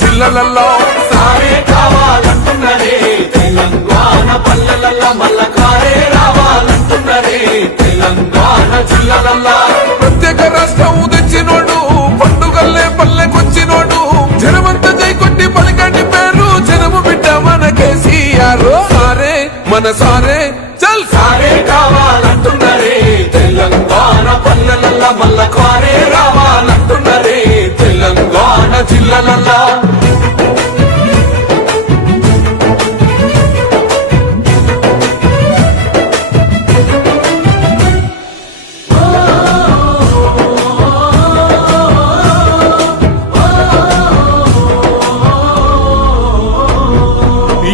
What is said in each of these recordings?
జిల్లలల్లో సారే కావాలంటున్నరే తెలంగాణ పల్లెలల్లో మల్ల కారే రావాలంటున్నరే తెలంగాణ జిల్లలల్లో ప్రత్యేక రాష్ట్రం తెచ్చినోడు పండుగల్లే పల్లెకొచ్చినోడు జనమంతా జై కొట్టి పలికండి పేరు జనము బిడ్డ మన కేసీఆర్ సారే మన సారే చల్ సారే కావాలంటున్నరే తెలంగాణ పల్లెలల్లో మల్ల కారే రావాలంటున్నరే తెలంగాణ జిల్లలల్లో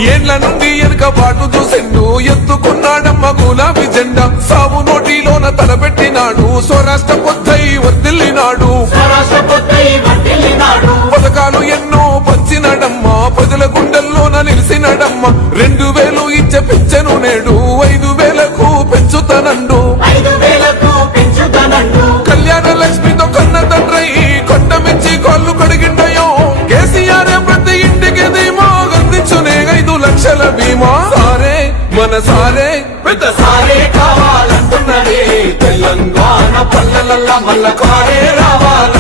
ఏండ్ల నుండి వెనుకబాటు చూసిండు ఎత్తుకున్నాడమ్మ గులాబీ జెండా సాగు నోటిలోన తలపెట్టినాడు స్వరాష్ట్ర పొద్దై వర్దిల్లినాడు పథకాలు ఎన్నో పంచినాడమ్మ ప్రజల గుండెల్లోన నిలిసినాడమ్మ 2000 ఇచ్చే పెంచెను నేడు 5000కు పెంచుతానండు కళ్యాణ లక్ష్మితో కన్న తండ్రై కొండమించి కాళ్ళు కడిగిండయో కేసీఆర్ ప్రతి ఇంటికి ధీమా అందించునే 5 లక్షల బీమా సారే మన సారే పెద్ద సారే కావాలంటున్నరే తెలంగాణ పల్లెలల్లో మల్ల కారే రావాల